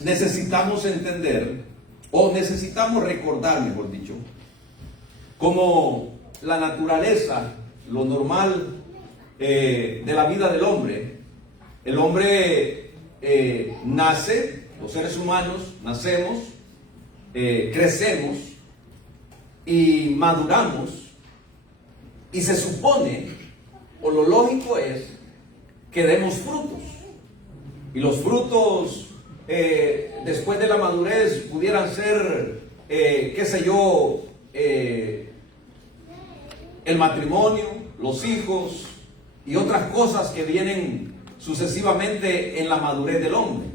necesitamos entender, o necesitamos recordar, mejor dicho, como la naturaleza, lo normal de la vida del hombre. El hombre nace, los seres humanos nacemos, crecemos y maduramos, y se supone, o lo lógico es, que demos frutos. Y los frutos después de la madurez pudieran ser, qué sé yo, el matrimonio, los hijos y otras cosas que vienen sucesivamente en la madurez del hombre.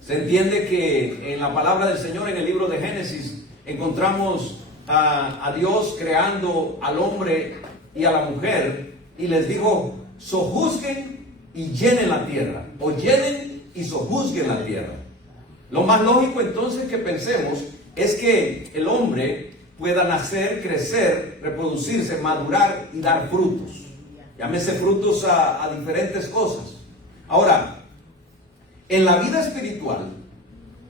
Se entiende que en la palabra del Señor, en el libro de Génesis, encontramos a Dios creando al hombre y a la mujer, y les dijo: sojuzguen y llenen la tierra, o llenen y sojuzguen la tierra. Lo más lógico entonces que pensemos es que el hombre pueda nacer, crecer, reproducirse, madurar y dar frutos. Llámese frutos a diferentes cosas. Ahora, en la vida espiritual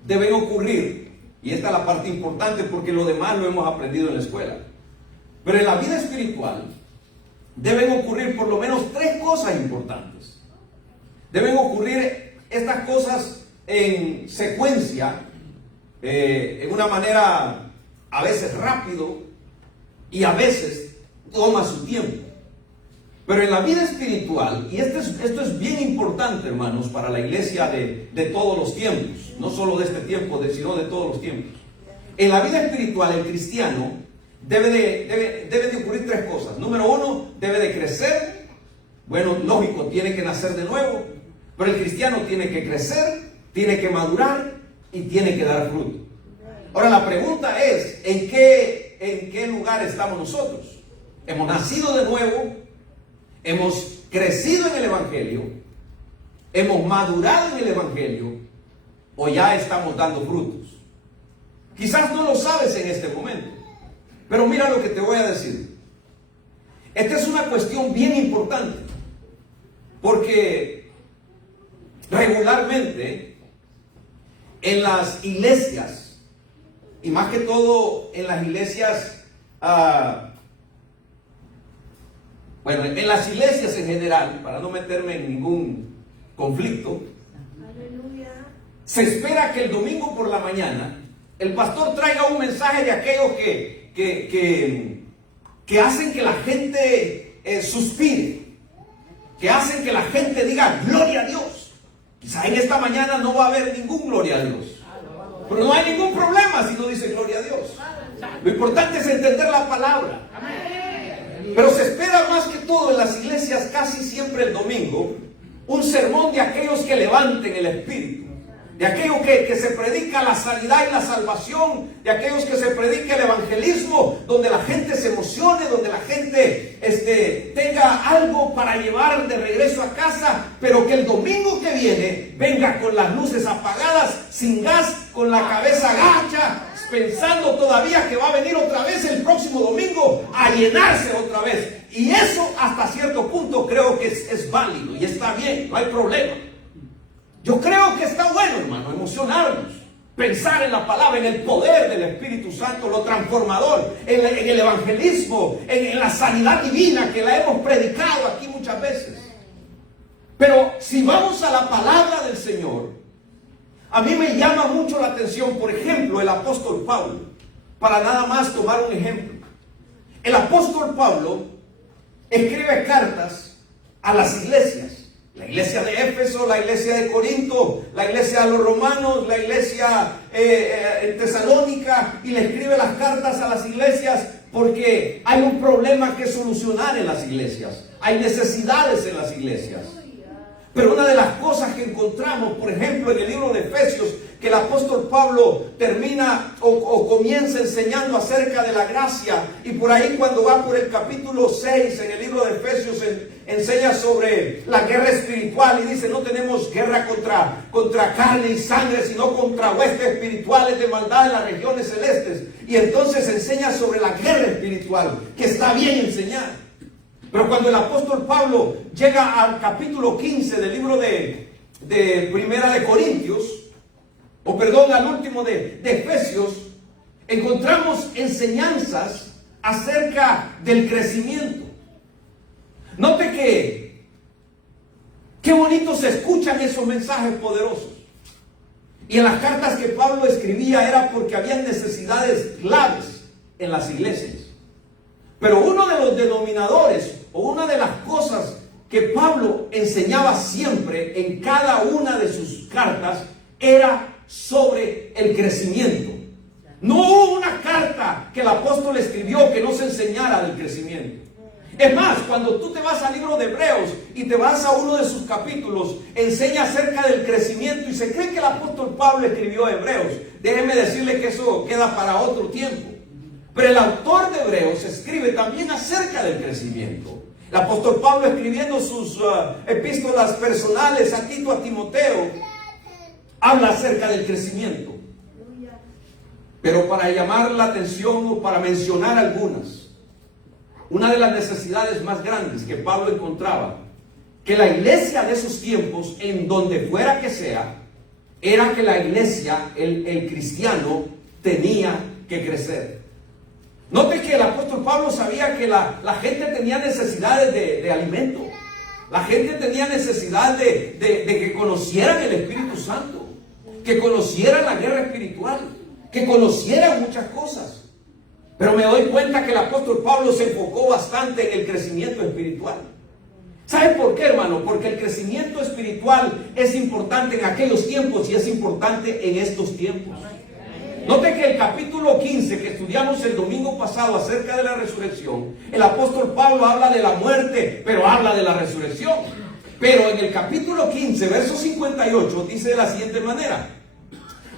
deben ocurrir, y esta es la parte importante porque lo demás lo hemos aprendido en la escuela, pero en la vida espiritual deben ocurrir por lo menos 3 cosas importantes. Deben ocurrir estas cosas en secuencia, en una manera a veces rápido y a veces toma su tiempo. Pero en la vida espiritual, y esto es bien importante, hermanos, para la iglesia de todos los tiempos, no solo de este tiempo, sino de todos los tiempos. En la vida espiritual, el cristiano debe de ocurrir 3 cosas. Número 1, debe de crecer. Bueno, lógico, tiene que nacer de nuevo. Pero el cristiano tiene que crecer, tiene que madurar y tiene que dar fruto. Ahora la pregunta es, ¿en qué lugar estamos nosotros? ¿Hemos nacido de nuevo? ¿Hemos crecido en el Evangelio? ¿Hemos madurado en el Evangelio? ¿O ya estamos dando frutos? Quizás no lo sabes en este momento, pero mira lo que te voy a decir. Esta es una cuestión bien importante, porque regularmente en las iglesias, y más que todo en las iglesias, en las iglesias en general, para no meterme en ningún conflicto, se espera que el domingo por la mañana el pastor traiga un mensaje de aquellos que hacen que la gente suspire, que hacen que la gente diga gloria a Dios. Quizá en esta mañana no va a haber ningún gloria a Dios, pero no hay ningún problema si no dice gloria a Dios. Lo importante es entender la palabra. Pero se espera más que todo en las iglesias, casi siempre el domingo, un sermón de aquellos que levanten el espíritu, de aquellos que se predica la sanidad y la salvación, de aquellos que se predica el evangelismo, donde la gente se emocione, donde la gente tenga algo para llevar de regreso a casa, pero que el domingo que viene venga con las luces apagadas, sin gas, con la cabeza gacha, pensando todavía que va a venir otra vez el próximo domingo a llenarse otra vez. Y eso hasta cierto punto creo que es válido y está bien, no hay problema. Yo creo que está bueno, hermano, emocionarnos, pensar en la palabra, en el poder del Espíritu Santo, lo transformador, en el evangelismo, en la sanidad divina que la hemos predicado aquí muchas veces. Pero si vamos a la palabra del Señor, a mí me llama mucho la atención, por ejemplo, el apóstol Pablo, para nada más tomar un ejemplo. El apóstol Pablo escribe cartas a las iglesias. La iglesia de Éfeso, la iglesia de Corinto, la iglesia de los romanos, la iglesia en Tesalónica, y le escribe las cartas a las iglesias porque hay un problema que solucionar en las iglesias. Hay necesidades en las iglesias. Pero una de las cosas que encontramos, por ejemplo, en el libro de Efesios, que el apóstol Pablo termina o comienza enseñando acerca de la gracia, y por ahí cuando va por el capítulo 6 en el libro de Efesios enseña sobre la guerra espiritual y dice: no tenemos guerra contra carne y sangre, sino contra huestes espirituales de maldad en las regiones celestes. Y entonces enseña sobre la guerra espiritual, que está bien enseñar. Pero cuando el apóstol Pablo llega al capítulo 15 del libro de Primera de Corintios, al último de Efesios, encontramos enseñanzas acerca del crecimiento. Note que qué bonito se escuchan esos mensajes poderosos. Y en las cartas que Pablo escribía era porque habían necesidades claves en las iglesias. Pero uno de los denominadores o una de las cosas que Pablo enseñaba siempre en cada una de sus cartas era sobre el crecimiento. No hubo una carta que el apóstol escribió que no se enseñara del crecimiento. Es más, cuando tú te vas al libro de Hebreos y te vas a uno de sus capítulos, enseña acerca del crecimiento y se cree que el apóstol Pablo escribió Hebreos. Déjeme decirle que eso queda para otro tiempo. Pero el autor de Hebreos escribe también acerca del crecimiento. El apóstol Pablo, escribiendo sus epístolas personales a Tito, a Timoteo, habla acerca del crecimiento. Pero para llamar la atención o para mencionar algunas, una de las necesidades más grandes que Pablo encontraba, que la iglesia de esos tiempos, en donde fuera que sea, era que la iglesia, el cristiano, tenía que crecer. Note que el apóstol Pablo sabía que la gente tenía necesidades de alimento. La gente tenía necesidad de que conocieran el Espíritu Santo, que conocieran la guerra espiritual, que conocieran muchas cosas. Pero me doy cuenta que el apóstol Pablo se enfocó bastante en el crecimiento espiritual. ¿Sabe por qué, hermano? Porque el crecimiento espiritual es importante en aquellos tiempos y es importante en estos tiempos. Note que el capítulo 15 que estudiamos el domingo pasado acerca de la resurrección, el apóstol Pablo habla de la muerte, pero habla de la resurrección. Pero en el capítulo 15, verso 58, dice de la siguiente manera: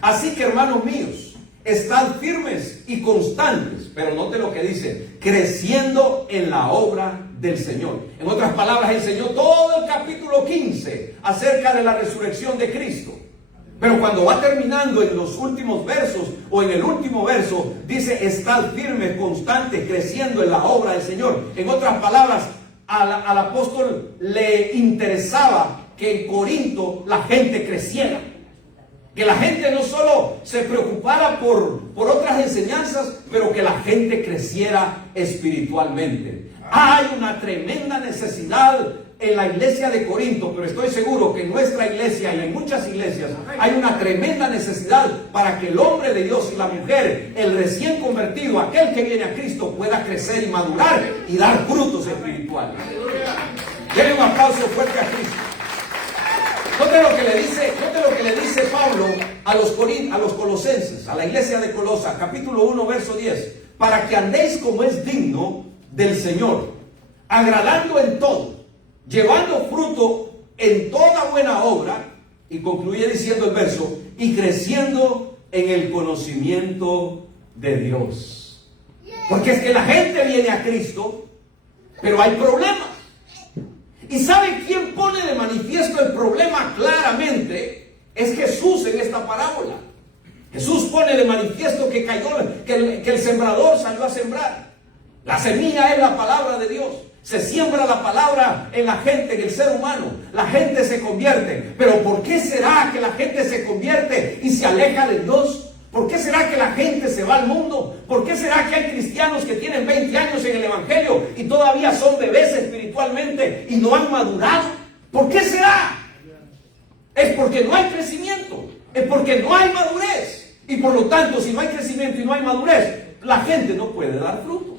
así que, hermanos míos, estad firmes y constantes, pero note lo que dice, creciendo en la obra del Señor. En otras palabras, enseñó todo el capítulo 15 acerca de la resurrección de Cristo. Pero cuando va terminando en los últimos versos, o en el último verso, dice, estad firmes, constantes, creciendo en la obra del Señor. En otras palabras, al apóstol le interesaba que en Corinto la gente creciera. Que la gente no solo se preocupara por otras enseñanzas, pero que la gente creciera espiritualmente. Hay una tremenda necesidad en la iglesia de Corinto, pero estoy seguro que en nuestra iglesia y en muchas iglesias hay una tremenda necesidad para que el hombre de Dios y la mujer, el recién convertido, aquel que viene a Cristo, pueda crecer y madurar y dar frutos espirituales. Denle un aplauso fuerte a Cristo. Note lo que le dice Pablo a los colosenses, a la iglesia de Colosas, capítulo 1, verso 10. Para que andéis como es digno del Señor, agradando en todo, llevando fruto en toda buena obra, y concluye diciendo el verso, y creciendo en el conocimiento de Dios. Porque es que la gente viene a Cristo, pero hay problemas. ¿Y sabe quién pone de manifiesto el problema claramente? Es Jesús en esta parábola. Jesús pone de manifiesto que el sembrador salió a sembrar. La semilla es la palabra de Dios. Se siembra la palabra en la gente, en el ser humano. La gente se convierte. Pero ¿por qué será que la gente se convierte y se aleja de Dios? ¿Por qué será que la gente se va al mundo? ¿Por qué será que hay cristianos que tienen 20 años en el evangelio y todavía son bebés espiritualmente y no han madurado? ¿Por qué será? Es porque no hay crecimiento. Es porque no hay madurez. Y por lo tanto, si no hay crecimiento y no hay madurez, la gente no puede dar frutos.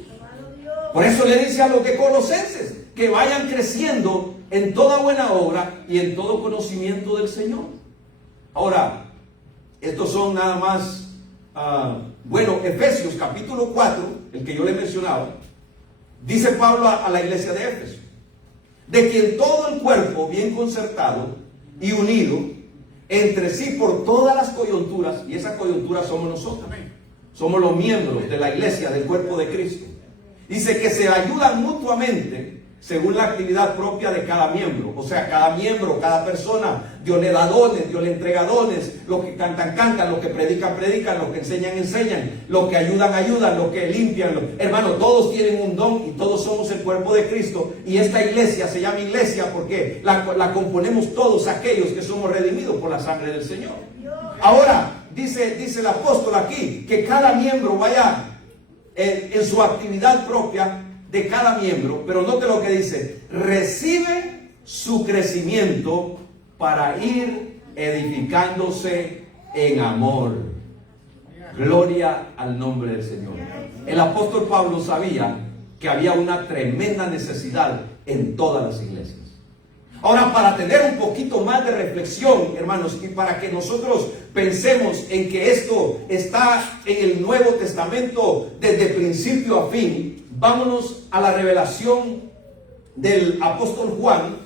Por eso le dice a los de Colosenses que vayan creciendo en toda buena obra y en todo conocimiento del Señor. Ahora, estos son nada más, Efesios capítulo 4, el que yo le mencionaba, dice Pablo a la iglesia de Éfeso, de quien todo el cuerpo bien concertado y unido entre sí por todas las coyunturas, y esas coyunturas somos nosotros, somos los miembros de la iglesia, del cuerpo de Cristo. Dice que se ayudan mutuamente según la actividad propia de cada miembro. O sea, cada miembro, cada persona, Dios le da dones, Dios le entrega dones. Los que cantan, cantan, los que predican, predican, los que enseñan, enseñan, los que ayudan, ayudan, los que limpian. Hermano, todos tienen un don y todos somos el cuerpo de Cristo. Y esta iglesia se llama iglesia porque la componemos todos aquellos que somos redimidos por la sangre del Señor. Ahora, dice el apóstol aquí, que cada miembro vaya en su actividad propia de cada miembro, pero note lo que dice: recibe su crecimiento para ir edificándose en amor. Gloria al nombre del Señor. El apóstol Pablo sabía que había una tremenda necesidad en todas las iglesias. Ahora, para tener un poquito más de reflexión, hermanos, y para que nosotros pensemos en que esto está en el Nuevo Testamento desde principio a fin, vámonos a la revelación del apóstol Juan,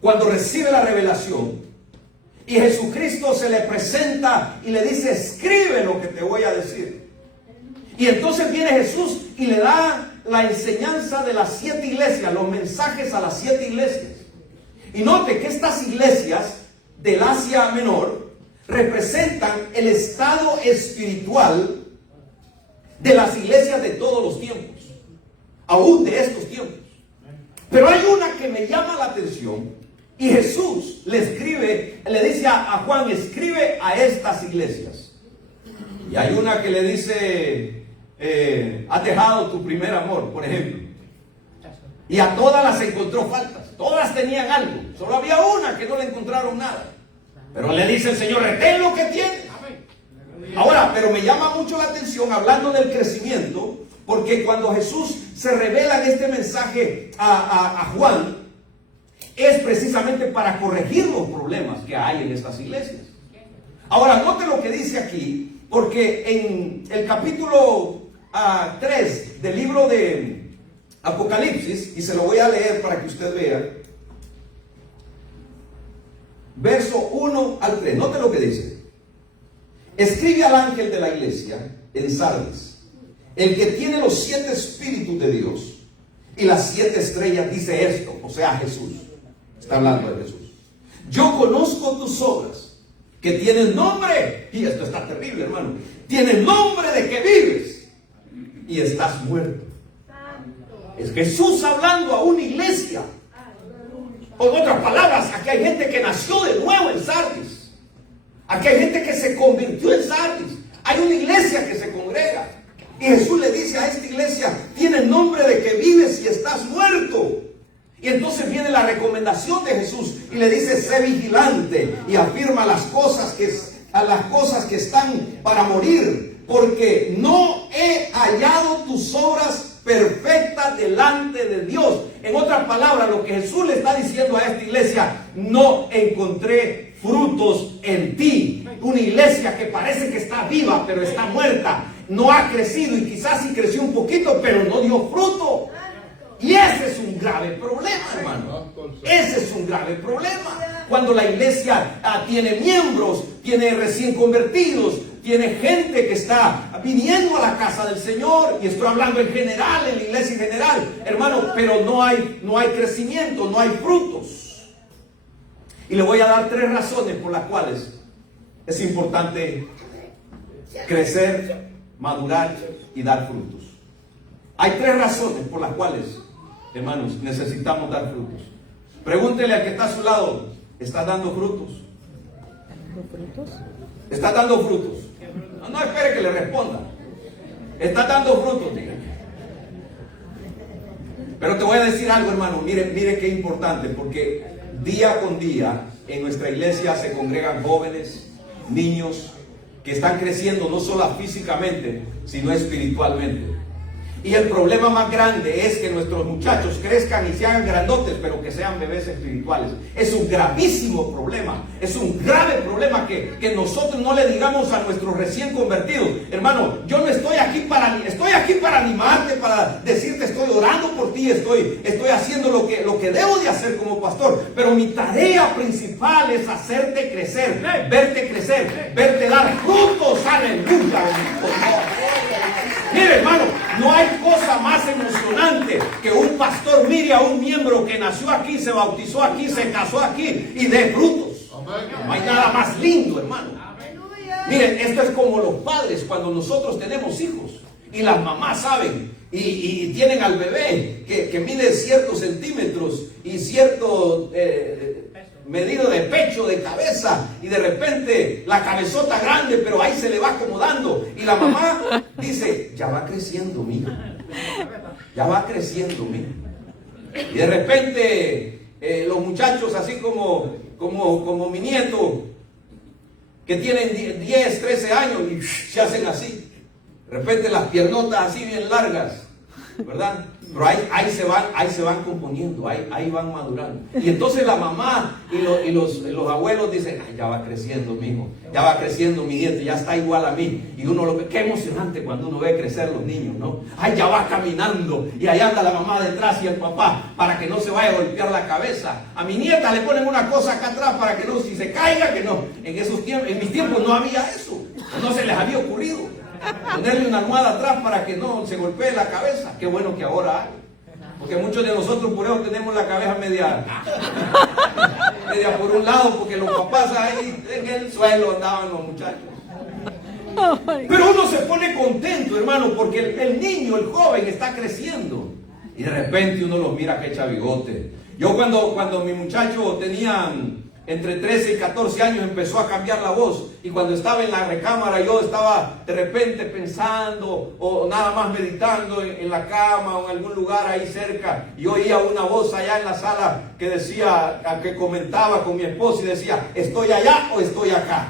cuando recibe la revelación y Jesucristo se le presenta y le dice: escribe lo que te voy a decir. Y entonces viene Jesús y le da la enseñanza de las 7 iglesias, los mensajes a las 7 iglesias. Y note que estas iglesias del Asia Menor representan el estado espiritual de las iglesias de todos los tiempos, aún de estos tiempos. Pero hay una que me llama la atención, y Jesús le escribe, le dice a Juan: escribe a estas iglesias. Y hay una que le dice: has dejado tu primer amor, por ejemplo. Y a todas las encontró faltas. Todas tenían algo. Solo había una que no le encontraron nada. Pero le dice el Señor: retén lo que tienes. Ahora, pero me llama mucho la atención, hablando del crecimiento, porque cuando Jesús se revela en este mensaje a Juan, es precisamente para corregir los problemas que hay en estas iglesias. Ahora, note lo que dice aquí, porque en el capítulo 3 del libro de Apocalipsis, y se lo voy a leer para que usted vea, verso 1 al 3, note lo que dice: escribe al ángel de la iglesia en Sardis, el que tiene los 7 espíritus de Dios y las 7 estrellas, dice esto, o sea, Jesús, está hablando de Jesús: yo conozco tus obras, que tienen nombre, y esto está terrible, hermano, tienen nombre de que vives y estás muerto. Es Jesús hablando a una iglesia. Con otras palabras, aquí hay gente que nació de nuevo en Sardis. Aquí hay gente que se convirtió en Sardis. Hay una iglesia que se congrega. Y Jesús le dice a esta iglesia: tiene nombre de que vives y estás muerto. Y entonces viene la recomendación de Jesús y le dice: sé vigilante y afirma las cosas que están para morir, porque no he hallado tus obras perfectas delante de Dios. En otras palabras, lo que Jesús le está diciendo a esta iglesia: no encontré frutos en ti. Una iglesia que parece que está viva, pero está muerta. No ha crecido, y quizás sí creció un poquito, pero no dio fruto. Y ese es un grave problema, hermano. Ese es un grave problema. Cuando la iglesia tiene miembros, tiene recién convertidos, tiene gente que está viniendo a la casa del Señor, y estoy hablando en general, en la iglesia en general, hermano, pero no hay crecimiento, no hay frutos. Y le voy a dar 3 razones por las cuales es importante crecer, madurar y dar frutos. Hay 3 razones por las cuales, hermanos, necesitamos dar frutos. Pregúntele al que está a su lado: ¿estás dando frutos? ¿Estás dando frutos? No espere que le responda. ¿Estás dando frutos? Pero te voy a decir algo, hermano. Mire qué importante, porque día con día en nuestra iglesia se congregan jóvenes, niños, que están creciendo no solo físicamente, sino espiritualmente. Y el problema más grande es que nuestros muchachos crezcan y se hagan grandotes, pero que sean bebés espirituales. Es un gravísimo problema. Es un grave problema que nosotros no le digamos a nuestros recién convertidos: hermano, yo no estoy aquí para animarte, para decirte estoy orando por ti, estoy haciendo lo que debo de hacer como pastor. Pero mi tarea principal es hacerte crecer, verte dar frutos. Aleluya. Mire, hermano, no hay cosa más emocionante que un pastor mire a un miembro que nació aquí, se bautizó aquí, se casó aquí y dé frutos. No hay nada más lindo, hermano. Miren, esto es como los padres cuando nosotros tenemos hijos y las mamás saben y tienen al bebé que mide ciertos centímetros y cierto medido de pecho, de cabeza, y de repente la cabezota grande, pero ahí se le va acomodando. Y la mamá dice, ya va creciendo, mijo. Ya va creciendo, mijo. Y de repente los muchachos, así como mi nieto, que tienen 10, 13 años, y se hacen así. De repente las piernotas así bien largas, ¿verdad? Pero ahí se van componiendo, ahí van madurando. Y entonces la mamá y los abuelos dicen, ay, ya va creciendo, mijo, ya va creciendo mi nieto, ya está igual a mí. Y uno lo ve, qué emocionante cuando uno ve crecer los niños, ¿no? Ay, ya va caminando, y ahí anda la mamá detrás y el papá, para que no se vaya a golpear la cabeza. A mi nieta le ponen una cosa acá atrás para que no, si se caiga, que no. En mis tiempos no había eso, no se les había ocurrido ponerle una almohada atrás para que no se golpee la cabeza. Qué bueno que ahora hay, porque muchos de nosotros por eso tenemos la cabeza media por un lado, porque los papás ahí en el suelo andaban los muchachos. Pero uno se pone contento, hermano, porque el niño, el joven está creciendo, y de repente uno los mira que echa bigote. Yo cuando mi muchacho tenía entre 13 y 14 años, empezó a cambiar la voz, y cuando estaba en la recámara yo estaba de repente pensando o nada más meditando en la cama o en algún lugar ahí cerca, y oía una voz allá en la sala que decía, que comentaba con mi esposa y decía, ¿estoy allá o estoy acá?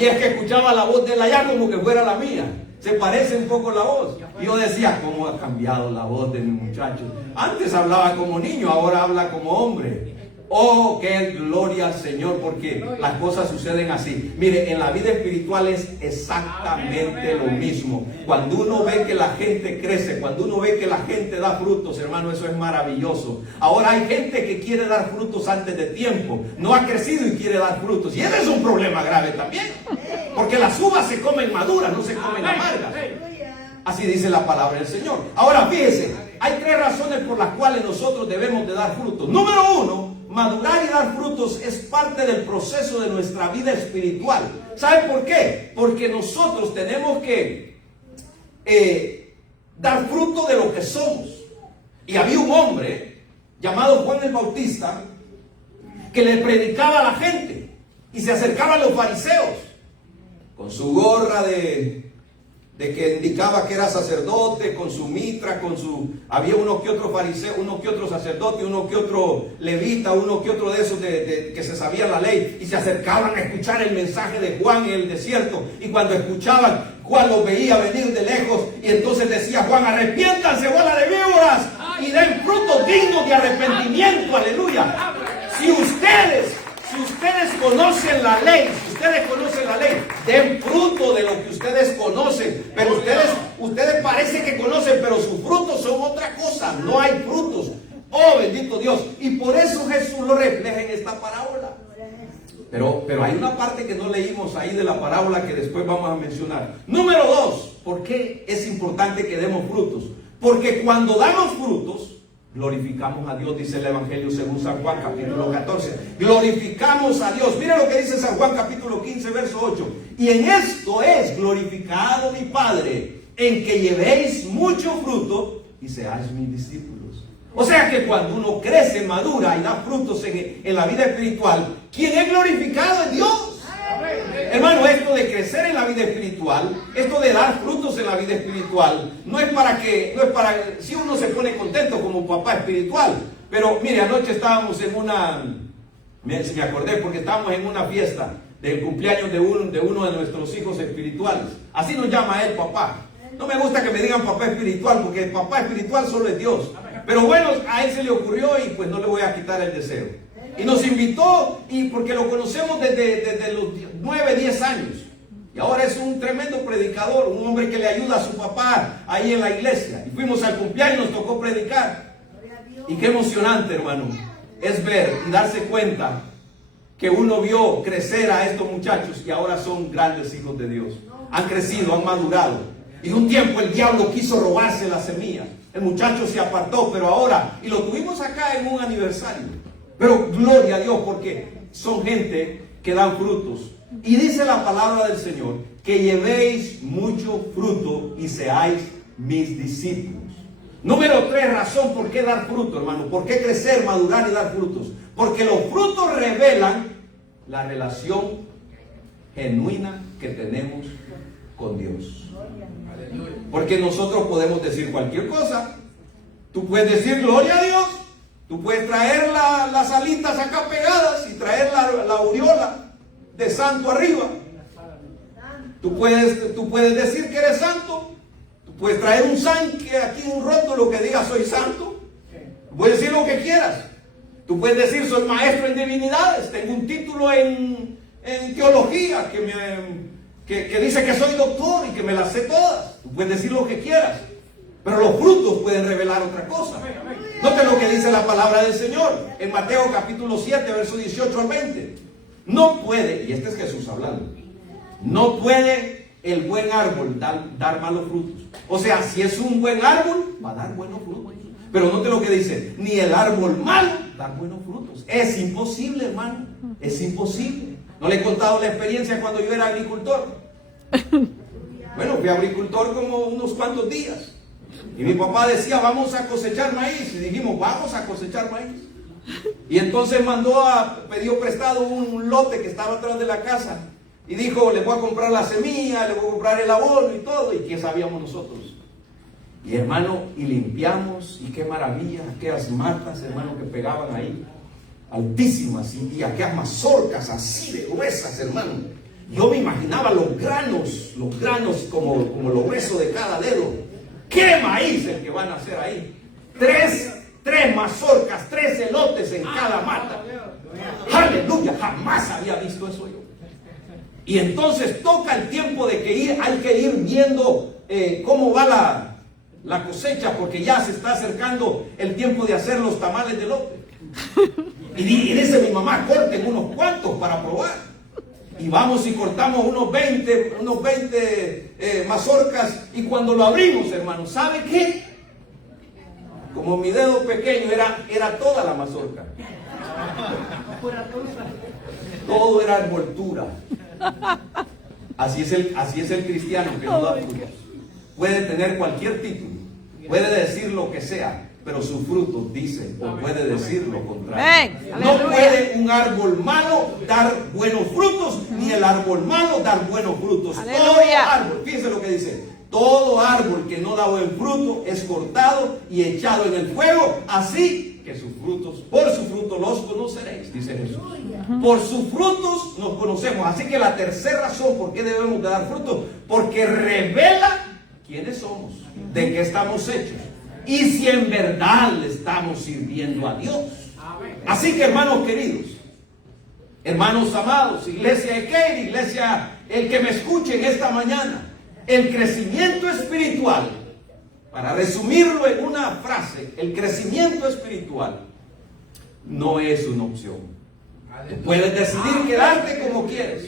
Y es que escuchaba la voz de él allá como que fuera la mía. Se parece un poco la voz. Y yo decía, ¿cómo ha cambiado la voz de mi muchacho? Antes hablaba como niño, ahora habla como hombre. Oh, qué gloria al Señor, porque las cosas suceden así. Mire, en la vida espiritual es exactamente lo mismo. Cuando uno ve que la gente crece, cuando uno ve que la gente da frutos, hermano, eso es maravilloso. Ahora hay gente que quiere dar frutos antes de tiempo. No ha crecido y quiere dar frutos. Y ese es un problema grave también. Porque las uvas se comen maduras, no se comen amargas. Así dice la palabra del Señor. Ahora fíjese, hay 3 razones por las cuales nosotros debemos de dar frutos. Número 1, madurar y dar frutos es parte del proceso de nuestra vida espiritual. ¿Sabe por qué? Porque nosotros tenemos que dar fruto de lo que somos. Y había un hombre llamado Juan el Bautista que le predicaba a la gente y se acercaba a los fariseos con su gorra de que indicaba que era sacerdote, con su mitra, había uno que otro fariseo, uno que otro sacerdote, uno que otro levita, uno que otro de esos que se sabía la ley, y se acercaban a escuchar el mensaje de Juan en el desierto. Y cuando escuchaban, Juan los veía venir de lejos, y entonces decía Juan, arrepiéntanse, bola de víboras, y den frutos dignos de arrepentimiento. Aleluya. Si ustedes conocen la ley, den fruto de lo que ustedes conocen. Pero ustedes parece que conocen, pero sus frutos son otra cosa. No hay frutos. Oh, bendito Dios. Y por eso Jesús lo refleja en esta parábola. Pero hay una parte que no leímos ahí de la parábola que después vamos a mencionar. Número 2, ¿por qué es importante que demos frutos? Porque cuando damos frutos, glorificamos a Dios, dice el Evangelio según San Juan capítulo 14. Glorificamos a Dios. Mira lo que dice San Juan capítulo 15 verso 8. Y en esto es glorificado mi Padre, en que llevéis mucho fruto y seáis mis discípulos. O sea que cuando uno crece, madura y da frutos en la vida espiritual, ¿quién es glorificado? Es Dios. Hermano, esto de crecer en la vida espiritual, esto de dar frutos en la vida espiritual, no es para si uno se pone contento como papá espiritual. Pero mire, anoche estábamos me acordé porque estábamos en una fiesta del cumpleaños de uno de nuestros hijos espirituales. Así nos llama él, papá. No me gusta que me digan papá espiritual, porque el papá espiritual solo es Dios. Pero bueno, a él se le ocurrió y pues no le voy a quitar el deseo. Y nos invitó, y porque lo conocemos desde los 9, 10 años. Y ahora es un tremendo predicador, un hombre que le ayuda a su papá ahí en la iglesia. Y fuimos al cumpleaños, nos tocó predicar. Y qué emocionante, hermano, es ver y darse cuenta que uno vio crecer a estos muchachos y ahora son grandes hijos de Dios. Han crecido, han madurado. Y un tiempo el diablo quiso robarse la semilla. El muchacho se apartó, pero ahora, y lo tuvimos acá en un aniversario. Pero gloria a Dios, porque son gente que dan frutos. Y dice la palabra del Señor, que llevéis mucho fruto y seáis mis discípulos. Número 3, razón por qué dar fruto, hermano. ¿Por qué crecer, madurar y dar frutos? Porque los frutos revelan la relación genuina que tenemos con Dios. Porque nosotros podemos decir cualquier cosa. Tú puedes decir gloria a Dios. Tú puedes traer las alitas acá pegadas y traer la aureola de santo arriba. Tú puedes decir que eres santo. Tú puedes traer aquí un rótulo que diga soy santo. Tú puedes decir lo que quieras. Tú puedes decir soy maestro en divinidades. Tengo un título en teología que dice que soy doctor y que me las sé todas. Tú puedes decir lo que quieras. Pero los frutos pueden revelar otra cosa. Noten lo que dice la palabra del Señor en Mateo capítulo 7, verso 18 al 20. No puede, y este es Jesús hablando, no puede el buen árbol dar malos frutos. O sea, si es un buen árbol, va a dar buenos frutos. Pero note lo que dice, ni el árbol malo da buenos frutos. Es imposible, hermano, es imposible. ¿No le he contado la experiencia cuando yo era agricultor? Bueno, fui agricultor como unos cuantos días. Y mi papá decía, vamos a cosechar maíz. Y dijimos, vamos a cosechar maíz. Y entonces pidió prestado un lote que estaba atrás de la casa. Y dijo, le voy a comprar la semilla, le voy a comprar el abono y todo. ¿Y qué sabíamos nosotros? Y hermano, y limpiamos, y qué maravilla, aquellas matas, hermano, que pegaban ahí, altísimas, y aquellas mazorcas así de gruesas, hermano. Yo me imaginaba los granos como lo grueso de cada dedo. ¡Qué maíz el que van a hacer ahí! Tres mazorcas, 3 elotes en cada mata. ¡Aleluya! Jamás había visto eso yo. Y entonces toca el tiempo de que hay que ir viendo cómo va la cosecha, porque ya se está acercando el tiempo de hacer los tamales de elote. Y dice mi mamá, corten unos cuantos para probar. Y vamos y cortamos unos 20 mazorcas, y cuando lo abrimos, hermano, ¿sabe qué? Como mi dedo pequeño era toda la mazorca. Todo era envoltura. Así es el cristiano que no da frutos. Puede tener cualquier título, puede decir lo que sea, pero sus frutos dicen o puede decir lo contrario. No puede un árbol malo dar buenos frutos, ni el árbol malo dar buenos frutos. Todo árbol, fíjense lo que dice, todo árbol que no da buen fruto es cortado y echado en el fuego, así que por sus frutos los conoceréis, dice Jesús. Por sus frutos nos conocemos. Así que la tercera razón por qué debemos de dar frutos, porque revela quiénes somos, de qué estamos hechos, y si en verdad le estamos sirviendo a Dios. Así que, hermanos queridos, hermanos amados, iglesia de Keir, iglesia, el que me escuche en esta mañana, el crecimiento espiritual, para resumirlo en una frase, el crecimiento espiritual no es una opción. Tú puedes decidir quedarte como quieres.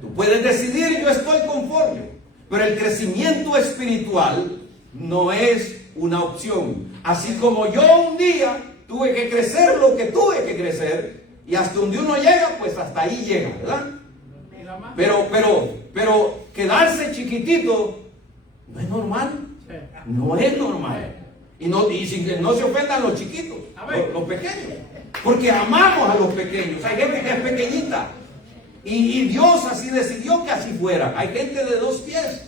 Tú puedes decidir yo estoy conforme. Pero el crecimiento espiritual no es una opción. Así como yo un día tuve que crecer lo que tuve que crecer, y hasta donde uno llega, pues hasta ahí llega, ¿verdad? Pero quedarse chiquitito no es normal. No es normal. Y sin que no se ofendan los chiquitos, los pequeños. Porque amamos a los pequeños. Hay gente que es pequeñita. Y Dios así decidió que así fuera. Hay gente de 2 pies,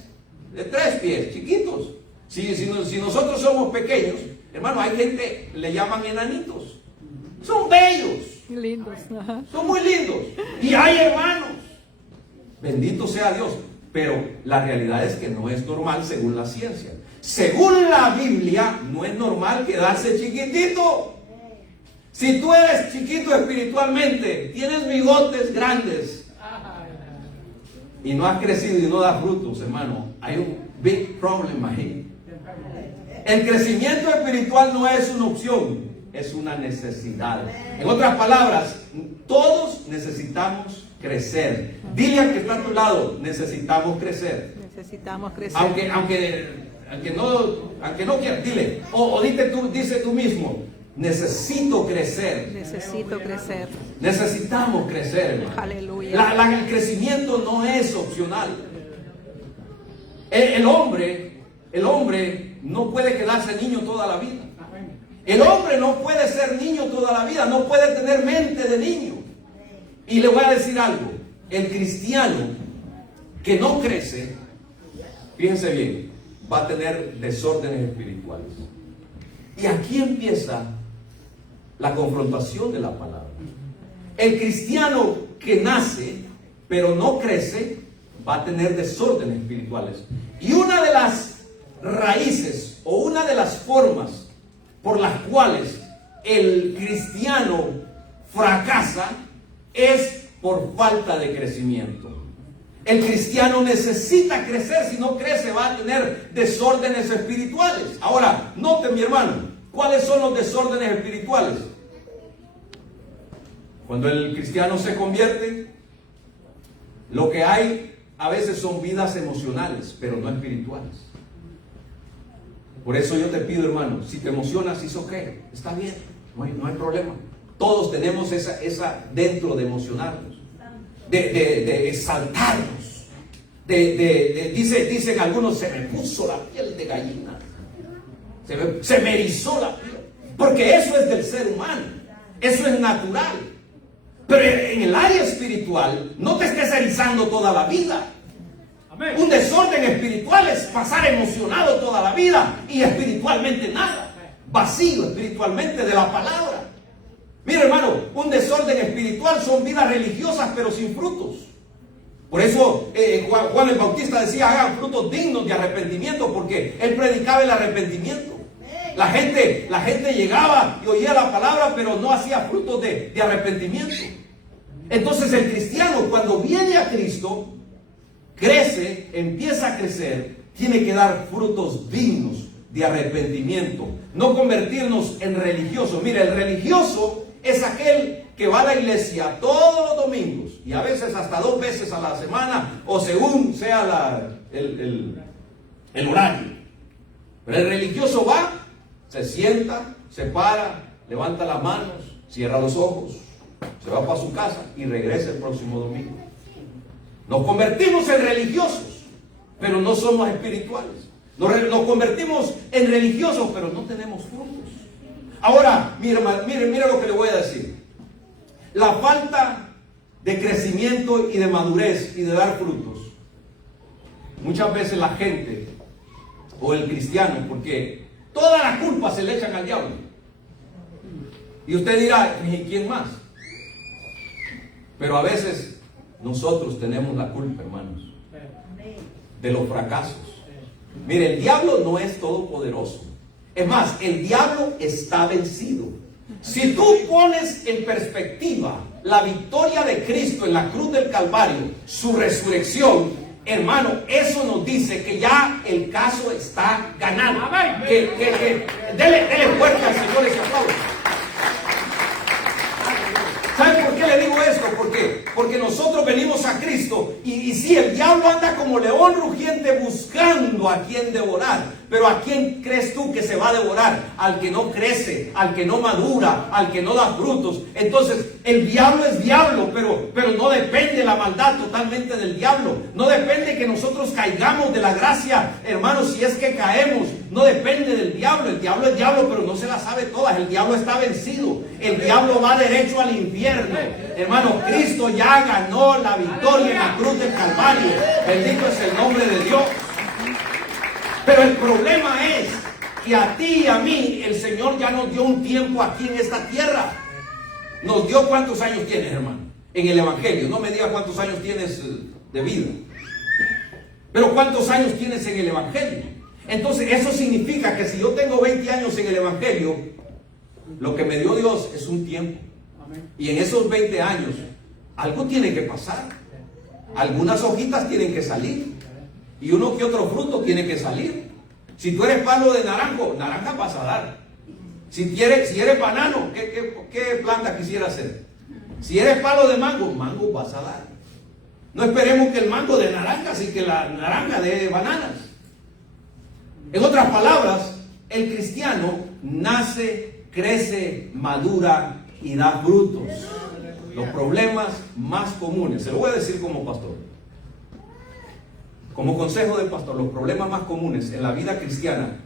de 3 pies, chiquitos. Si nosotros somos pequeños, hermano, hay gente, le llaman enanitos. Son bellos. Lindos. Ajá. Son muy lindos. Y hay hermanos. Bendito sea Dios. Pero la realidad es que no es normal según la ciencia. Según la Biblia, no es normal quedarse chiquitito. Si tú eres chiquito espiritualmente, tienes bigotes grandes y no has crecido y no das frutos, hermano, hay un big problem ahí. El crecimiento espiritual no es una opción, es una necesidad. En otras palabras, todos necesitamos crecer. Dile al que está a tu lado, necesitamos crecer. Necesitamos crecer. Aunque no quieras, dile, dice tú mismo, necesito crecer. Necesito crecer. Necesitamos crecer, hermano. Aleluya. El crecimiento no es opcional. El hombre no puede quedarse niño toda la vida. El hombre no puede ser niño toda la vida, no puede tener mente de niño. Y le voy a decir algo, el cristiano que no crece, fíjense bien, va a tener desórdenes espirituales. Y aquí empieza la confrontación de la palabra. El cristiano que nace, pero no crece, va a tener desórdenes espirituales. Y una de las raíces o una de las formas por las cuales el cristiano fracasa es por falta de crecimiento. El cristiano necesita crecer, si no crece va a tener desórdenes espirituales. Ahora, noten mi hermano, ¿cuáles son los desórdenes espirituales? Cuando el cristiano se convierte, lo que hay a veces son vidas emocionales, pero no espirituales. Por eso yo te pido, hermano, si te emocionas, es ok, está bien, no hay problema. Todos tenemos esa dentro de emocionarnos, de exaltarnos, dicen algunos, se me puso la piel de gallina, se me erizó la piel, porque eso es del ser humano, eso es natural. Pero en el área espiritual, no te estés erizando toda la vida. Amén. Un desorden espiritual es pasar emocionado toda la vida y espiritualmente nada, vacío espiritualmente de la palabra. Mira, hermano, un desorden espiritual son vidas religiosas pero sin frutos. Por eso Juan el Bautista decía, hagan frutos dignos de arrepentimiento, porque él predicaba el arrepentimiento. La gente llegaba y oía la palabra, pero no hacía frutos de arrepentimiento. Entonces el cristiano, cuando viene a Cristo, crece, empieza a crecer, tiene que dar frutos dignos de arrepentimiento. No convertirnos en religiosos. Mire, el religioso es aquel que va a la iglesia todos los domingos y a veces hasta 2 veces a la semana o según sea el horario. Pero el religioso va, se sienta, se para, levanta las manos, cierra los ojos, se va para su casa y regresa el próximo domingo. Nos convertimos en religiosos, pero no somos espirituales. Nos convertimos en religiosos, pero no tenemos frutos. Ahora, mire lo que le voy a decir. La falta de crecimiento y de madurez y de dar frutos. Muchas veces la gente o el cristiano, porque toda la culpa se le echan al diablo. Y usted dirá, ¿y quién más? Pero a veces nosotros tenemos la culpa, hermanos, de los fracasos. Mire, el diablo no es todopoderoso. Es más, el diablo está vencido. Si tú pones en perspectiva la victoria de Cristo en la cruz del Calvario, su resurrección, hermano, eso nos dice que ya el caso está ganado. Dele fuerte al Señor ese aplauso. ¿Saben por qué le digo esto? Porque nosotros venimos a Cristo y sí, el diablo anda como león rugiente buscando a quien devorar. Pero ¿a quién crees tú que se va a devorar? Al que no crece, al que no madura, al que no da frutos. Entonces, el diablo es diablo, pero no depende la maldad totalmente del diablo. No depende que nosotros caigamos de la gracia, hermanos, si es que caemos. No depende del diablo. El diablo es diablo, pero no se la sabe todas. El diablo está vencido. El diablo va derecho al infierno. Hermano, Cristo ya ganó la victoria en la cruz del Calvario. Bendito es el nombre de Dios. Pero el problema es que a ti y a mí el Señor ya nos dio un tiempo aquí en esta tierra. Nos dio cuántos años tienes, hermano, en el Evangelio. No me digas cuántos años tienes de vida, pero cuántos años tienes en el Evangelio. Entonces eso significa que si yo tengo 20 años en el Evangelio, lo que me dio Dios es un tiempo. Y en esos 20 años algo tiene que pasar. Algunas hojitas tienen que salir. Y uno que otro fruto tiene que salir. Si tú eres palo de naranjo, naranja vas a dar. Si eres banano, ¿qué planta quisiera hacer? Si eres palo de mango, mango vas a dar. No esperemos que el mango dé naranjas y que la naranja dé bananas. En otras palabras, el cristiano nace, crece, madura y da frutos. Los problemas más comunes, se lo voy a decir como pastor. Como consejo del pastor, los problemas más comunes en la vida cristiana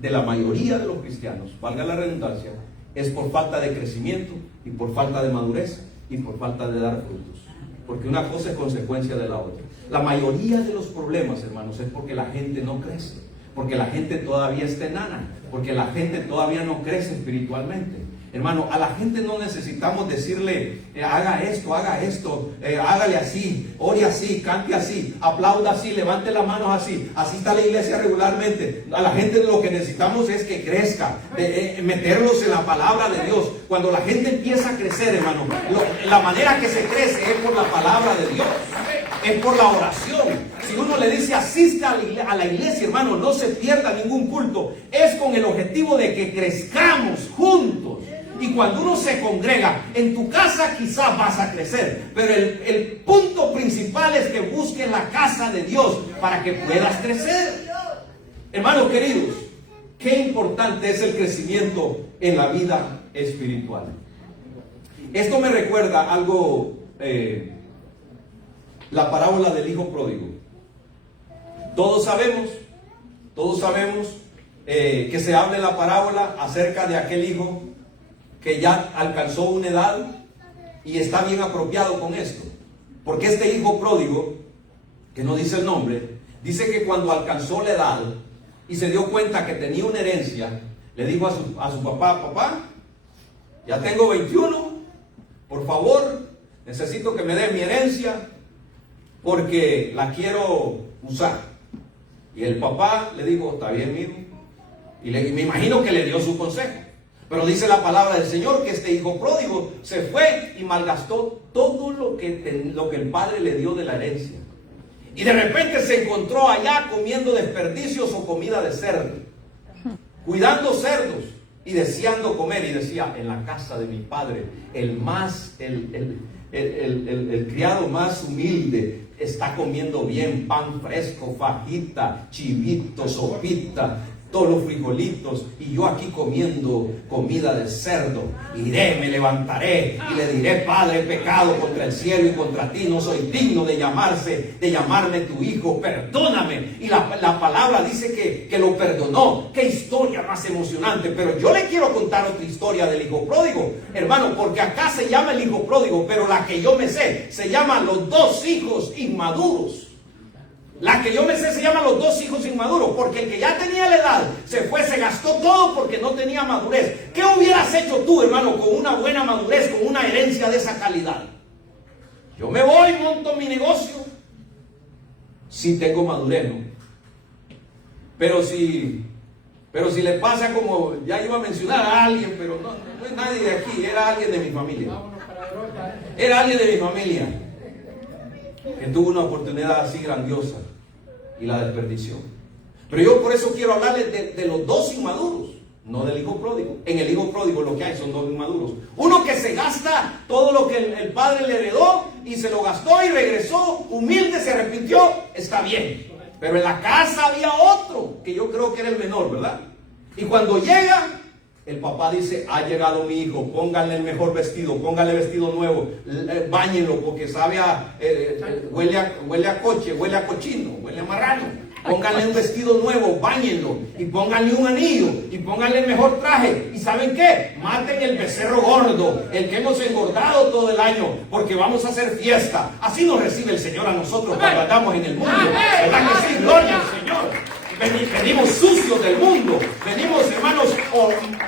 de la mayoría de los cristianos, valga la redundancia, es por falta de crecimiento y por falta de madurez y por falta de dar frutos. Porque una cosa es consecuencia de la otra. La mayoría de los problemas, hermanos, es porque la gente no crece, porque la gente todavía está enana, porque la gente todavía no crece espiritualmente. Hermano, a la gente no necesitamos decirle, haga esto, hágale así, ore así, cante así, aplauda así, levante las manos así. Así está la iglesia regularmente. A la gente lo que necesitamos es que crezca, meterlos en la palabra de Dios. Cuando la gente empieza a crecer, hermano, la manera que se crece es por la palabra de Dios, es por la oración. Si uno le dice asista a la iglesia, hermano, no se pierda ningún culto, es con el objetivo de que crezcamos juntos. Y cuando uno se congrega, en tu casa quizás vas a crecer, pero el punto principal es que busques la casa de Dios para que puedas crecer. Hermanos queridos, qué importante es el crecimiento en la vida espiritual. Esto me recuerda algo, la parábola del hijo pródigo. Todos sabemos que se habla en la parábola acerca de aquel hijo que ya alcanzó una edad, y está bien apropiado con esto, porque este hijo pródigo, que no dice el nombre, dice que cuando alcanzó la edad y se dio cuenta que tenía una herencia, le dijo a su papá: papá, ya tengo 21, por favor, necesito que me des mi herencia porque la quiero usar. Y el papá le dijo: está bien, mijo, y me imagino que le dio su consejo. Pero dice la palabra del Señor que este hijo pródigo se fue y malgastó todo lo que el padre le dio de la herencia. Y de repente se encontró allá comiendo desperdicios o comida de cerdo, cuidando cerdos y deseando comer. Y decía: en la casa de mi padre, el criado más humilde está comiendo bien, pan fresco, fajita, chivito, sopita, todos los frijolitos, y yo aquí comiendo comida de cerdo. Iré, me levantaré y le diré: Padre, he pecado contra el cielo y contra ti, no soy digno de llamarme tu hijo, perdóname. Y la palabra dice que lo perdonó. Qué historia más emocionante. Pero yo le quiero contar otra historia del hijo pródigo, hermano, porque acá se llama el hijo pródigo, pero la que yo me sé se llama los dos hijos inmaduros. La que yo me sé se llama los dos hijos inmaduros, porque el que ya tenía la edad se fue, se gastó todo porque no tenía madurez. ¿Qué hubieras hecho tú, hermano, con una buena madurez, con una herencia de esa calidad? Yo me voy, monto mi negocio, si tengo madurez, ¿no? Pero si le pasa como ya iba a mencionar a alguien, pero no es nadie de aquí, era alguien de mi familia. Era alguien de mi familia que tuvo una oportunidad así grandiosa y la desperdició. Pero yo por eso quiero hablarles de los dos inmaduros, no del hijo pródigo. En el hijo pródigo lo que hay son dos inmaduros. Uno que se gasta todo lo que el padre le heredó y se lo gastó y regresó humilde, se arrepintió, está bien. Pero en la casa había otro que yo creo que era el menor, ¿verdad? Y cuando llega, el papá dice: ha llegado mi hijo, pónganle el mejor vestido, pónganle vestido nuevo, báñenlo porque huele a coche, huele a cochino, huele a marrano. Pónganle un vestido nuevo, báñenlo y pónganle un anillo y pónganle el mejor traje. ¿Y saben qué? Maten el becerro gordo, el que hemos engordado todo el año, porque vamos a hacer fiesta. Así nos recibe el Señor a nosotros cuando andamos en el mundo. ¿Verdad que sí? Gloria al Señor. Venimos sucios del mundo, venimos, hermanos,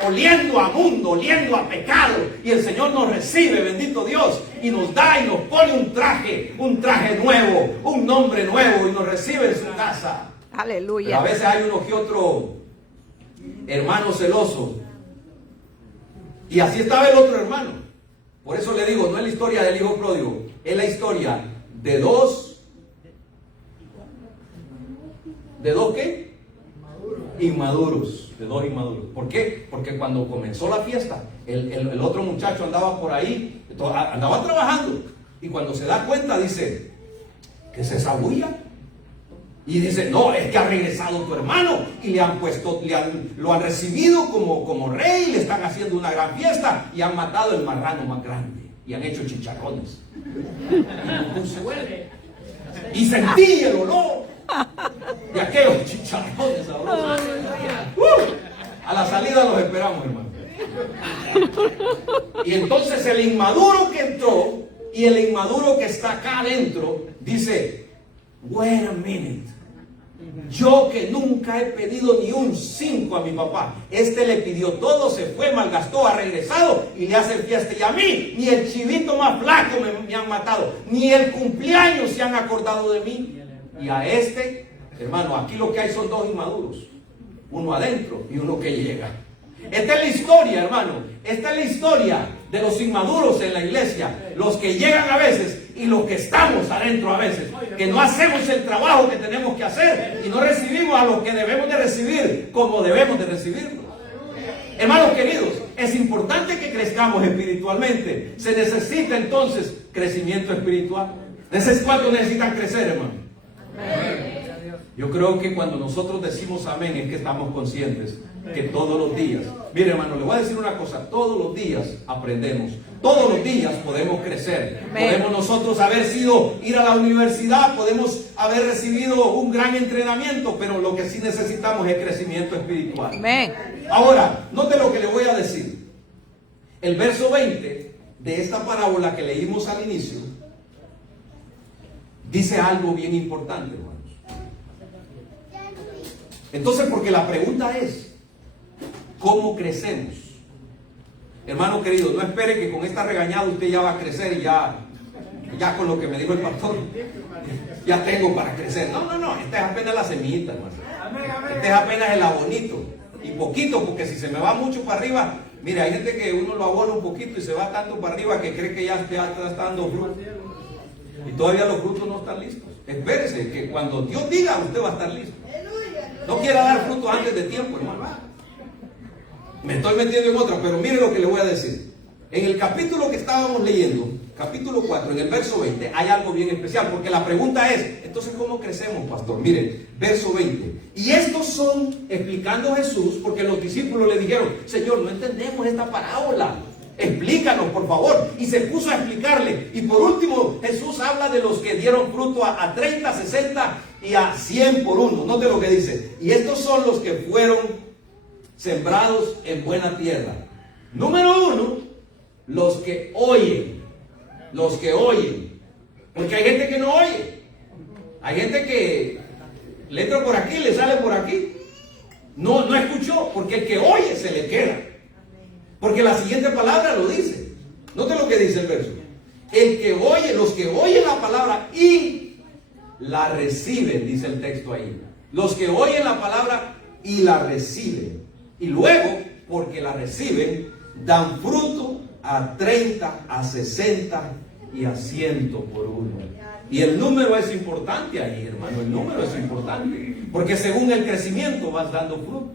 oliendo a mundo, oliendo a pecado, y el Señor nos recibe, bendito Dios, y nos da y nos pone un traje nuevo, un nombre nuevo, y nos recibe en su casa. Aleluya. Pero a veces hay uno que otro hermano celoso, y así estaba el otro hermano. Por eso le digo, no es la historia del hijo pródigo, es la historia de dos. ¿De dos qué? Inmaduros. De dos inmaduros. ¿Por qué? Porque cuando comenzó la fiesta, el otro muchacho andaba por ahí, andaba trabajando. Y cuando se da cuenta dice: ¿qué es esa bulla? Y dice: no, es que ha regresado tu hermano. Y lo han recibido como rey, le están haciendo una gran fiesta. Y han matado el marrano más grande. Y han hecho chicharrones. Y sentí el olor de aquellos chicharrones sabrosos. salida los esperamos, hermano. Y entonces el inmaduro que entró y el inmaduro que está acá adentro dice, wait a minute. Yo que nunca he pedido ni un 5 a mi papá. Este le pidió todo, se fue, malgastó, ha regresado y le hacen fiesta. Y a mí, ni el chivito más flaco me han matado, ni el cumpleaños se han acordado de mí. Y a este, hermano, aquí lo que hay son dos inmaduros. Uno adentro y uno que llega. Esta es la historia, hermano. Esta es la historia de los inmaduros en la iglesia. Los que llegan a veces y los que estamos adentro a veces. Que no hacemos el trabajo que tenemos que hacer y no recibimos a los que debemos de recibir como debemos de recibirlos. Hermanos queridos, es importante que crezcamos espiritualmente. Se necesita entonces crecimiento espiritual. ¿Cuántos necesitan crecer, hermano? Yo creo que cuando nosotros decimos amén es que estamos conscientes que todos los días, mire hermano, le voy a decir una cosa, todos los días aprendemos, todos los días podemos crecer. Podemos nosotros ir a la universidad, podemos haber recibido un gran entrenamiento, pero lo que sí necesitamos es crecimiento espiritual. Ahora, note lo que le voy a decir. El verso 20 de esta parábola que leímos al inicio dice algo bien importante, hermanos. Entonces, porque la pregunta es, ¿cómo crecemos? Hermano querido, no espere que con esta regañada usted ya va a crecer y ya con lo que me dijo el pastor, ya tengo para crecer. No, esta es apenas la semillita, hermano. Este es apenas el abonito. Y poquito, porque si se me va mucho para arriba, mire, hay gente que uno lo abona un poquito y se va tanto para arriba que cree que ya está dando fruto. Y todavía los frutos no están listos. Espérese que cuando Dios diga, usted va a estar listo. No quiera dar fruto antes de tiempo, hermano. Me estoy metiendo en otra, pero mire lo que le voy a decir. En el capítulo que estábamos leyendo, capítulo 4, en el verso 20, hay algo bien especial, porque la pregunta es, entonces, ¿cómo crecemos, pastor? Miren, verso 20. Y estos son, explicando Jesús, porque los discípulos le dijeron, Señor, no entendemos esta parábola. Explícanos, por favor. Y se puso a explicarle. Y por último, Jesús habla de los que dieron fruto a 30, 60 y a 100 por uno. Note lo que dice. Y estos son los que fueron sembrados en buena tierra. Número 1, los que oyen. Los que oyen. Porque hay gente que no oye. Hay gente que le entra por aquí, le sale por aquí. No escuchó, porque el que oye se le queda. Porque la siguiente palabra lo dice. Note lo que dice el verso. El que oye, los que oyen la palabra y la reciben, dice el texto ahí. Los que oyen la palabra y la reciben. Y luego, porque la reciben, dan fruto a 30, a 60 y a 100 por uno. Y el número es importante ahí, hermano. El número es importante. Porque según el crecimiento vas dando frutos.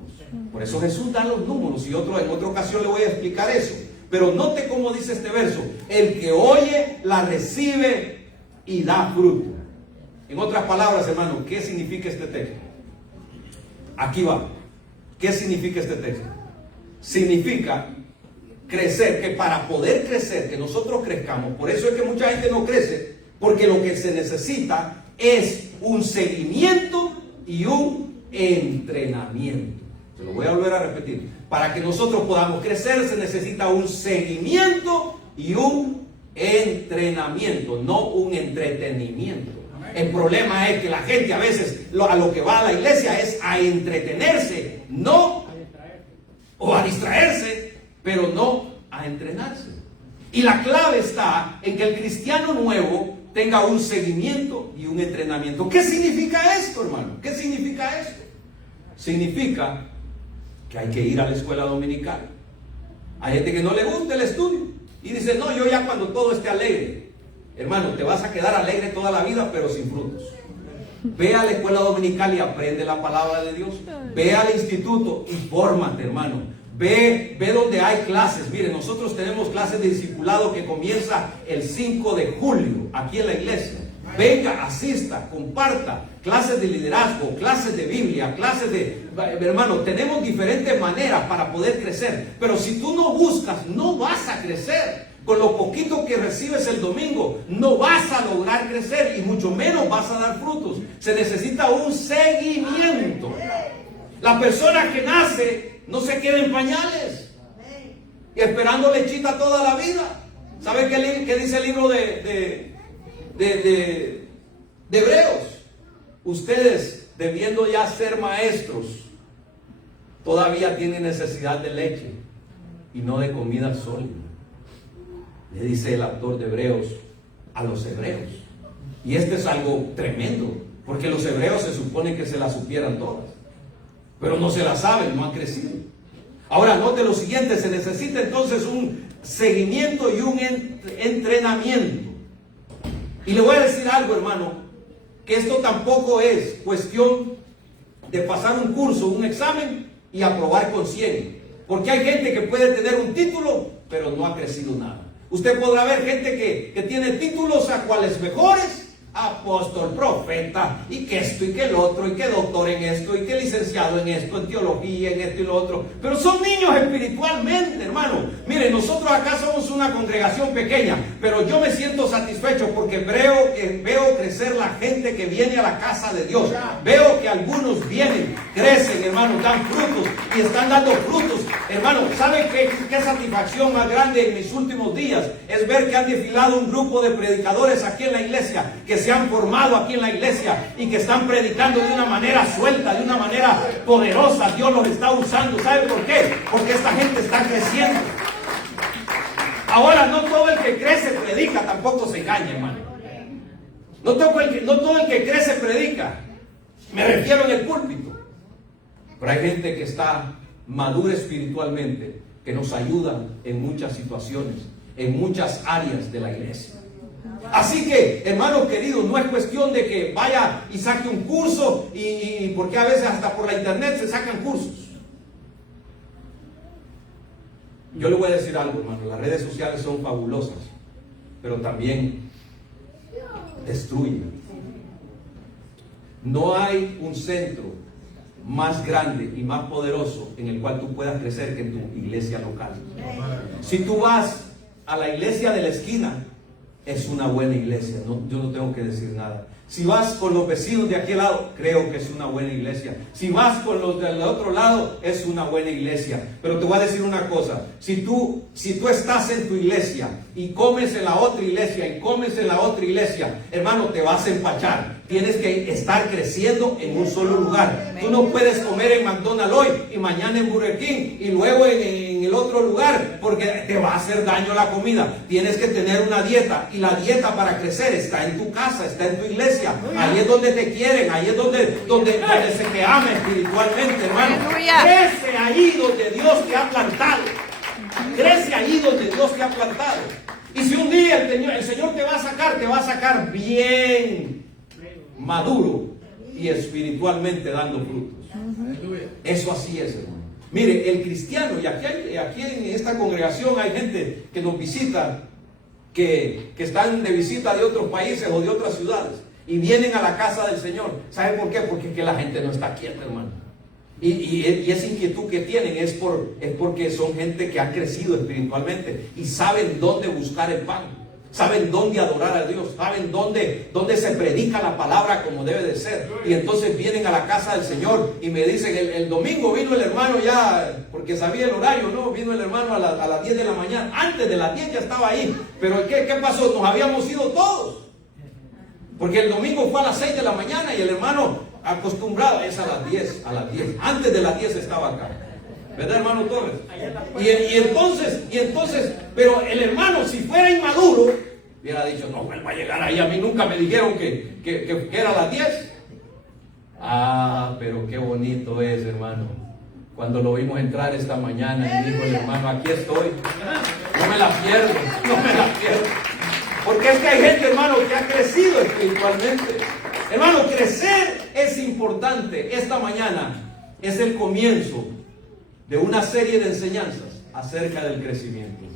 Por eso Jesús da los números. Y en otra ocasión le voy a explicar eso. Pero note cómo dice este verso. El que oye, la recibe y da fruto. En otras palabras, hermano, ¿qué significa este texto? Aquí va. ¿Qué significa este texto? Significa crecer, que para poder crecer, que nosotros crezcamos. Por eso es que mucha gente no crece, porque lo que se necesita es un seguimiento y un entrenamiento. Se lo voy a volver a repetir. Para que nosotros podamos crecer se necesita un seguimiento y un entrenamiento, no un entretenimiento. El problema es que la gente a veces a lo que va a la iglesia es a entretenerse, no, o a distraerse, pero no a entrenarse. Y la clave está en que el cristiano nuevo tenga un seguimiento y un entrenamiento. ¿Qué significa esto, hermano? ¿Qué significa esto? Significa que hay que ir a la escuela dominical. Hay gente que no le gusta el estudio y dice, no, yo ya cuando todo esté alegre. Hermano, te vas a quedar alegre toda la vida, pero sin frutos. Ve a la escuela dominical y aprende la palabra de Dios. Ve al instituto y fórmate, hermano. Ve donde hay clases. Mire, nosotros tenemos clases de discipulado que comienza el 5 de julio aquí en la iglesia. Venga, asista, comparta. Clases de liderazgo, clases de Biblia, clases de... Hermano, tenemos diferentes maneras para poder crecer. Pero si tú no buscas, no vas a crecer. Con lo poquito que recibes el domingo, no vas a lograr crecer y mucho menos vas a dar frutos. Se necesita un seguimiento. La persona que nace no se quede en pañales y esperando lechita toda la vida. ¿Sabe qué dice el libro de Hebreos? Ustedes, debiendo ya ser maestros, todavía tienen necesidad de leche y no de comida sólida. Le dice el autor de Hebreos a los hebreos. Y es algo tremendo, porque los hebreos se supone que se las supieran todas, pero no se las saben, no han crecido. Ahora note lo siguiente: se necesita entonces un seguimiento y un entrenamiento. Y le voy a decir algo, hermano, que esto tampoco es cuestión de pasar un curso, un examen y aprobar con 100, porque hay gente que puede tener un título pero no ha crecido nada. Usted podrá ver gente que tiene títulos a cuales mejores, apóstol, profeta, y que esto y que el otro, y que doctor en esto, y que licenciado en esto, en teología, en esto y lo otro, pero son niños espiritualmente, hermano. Mire, nosotros acá somos una congregación pequeña, pero yo me siento satisfecho porque veo crecer la gente que viene a la casa de Dios. Veo que algunos vienen, crecen, hermano, dan frutos y están dando frutos. Hermano, ¿sabe qué satisfacción más grande en mis últimos días? Es ver que han desfilado un grupo de predicadores aquí en la iglesia, que se han formado aquí en la iglesia y que están predicando de una manera suelta, de una manera poderosa. Dios los está usando. ¿Sabe por qué? Porque esta gente está creciendo. Ahora, no todo el que crece predica, tampoco se engaña, hermano. No todo el que crece predica. Me refiero en el púlpito. Pero hay gente que está madura espiritualmente, que nos ayuda en muchas situaciones, en muchas áreas de la iglesia. Así que, hermanos queridos, no es cuestión de que vaya y saque un curso, y porque a veces hasta por la internet se sacan cursos. Yo le voy a decir algo, hermano: las redes sociales son fabulosas, pero también destruyen. No hay un centro más grande y más poderoso en el cual tú puedas crecer que en tu iglesia local. Si tú vas a la iglesia de la esquina, es una buena iglesia, yo no tengo que decir nada. Si vas con los vecinos de aquel lado, creo que es una buena iglesia. Si vas con los del otro lado, es una buena iglesia. Pero te voy a decir una cosa: si tú estás en tu iglesia y comes en la otra iglesia y comes en la otra iglesia, hermano, te vas a empachar. Tienes que estar creciendo en un solo lugar. Tú no puedes comer en McDonald's hoy y mañana en Burger King y luego en el otro lugar, porque te va a hacer daño la comida. Tienes que tener una dieta, y la dieta para crecer está en tu casa, está en tu iglesia. Ahí es donde te quieren, ahí es donde se te ama espiritualmente, hermano. Crece ahí donde Dios te ha plantado. Crece ahí donde Dios te ha plantado. Y si un día el Señor te va a sacar bien maduro y espiritualmente dando frutos. Eso así es, hermano. Mire, el cristiano, y aquí en esta congregación hay gente que nos visita, que están de visita de otros países o de otras ciudades, y vienen a la casa del Señor. ¿Sabe por qué? Porque es que la gente no está quieta, hermano. Y esa inquietud que tienen es porque son gente que ha crecido espiritualmente y saben dónde buscar el pan, saben dónde adorar a Dios, saben dónde se predica la palabra como debe de ser. Y entonces vienen a la casa del Señor y me dicen: el domingo vino el hermano ya, porque sabía el horario, ¿no? Vino el hermano a las 10 de la mañana. Antes de las 10 ya estaba ahí. Pero ¿qué pasó? Nos habíamos ido todos, porque el domingo fue a las 6 de la mañana y el hermano acostumbrado es a las 10. Antes de las 10 estaba acá, ¿verdad, hermano Torres? Y entonces, pero el hermano, si fuera inmaduro, hubiera dicho: no vuelva a llegar ahí, a mí nunca me dijeron que era a las 10. Pero qué bonito es, hermano, cuando lo vimos entrar esta mañana y dijo el hermano: aquí estoy, no me la pierdo. Porque es que hay gente, hermano, que ha crecido espiritualmente. Hermano, crecer es importante. Esta mañana es el comienzo de una serie de enseñanzas acerca del crecimiento.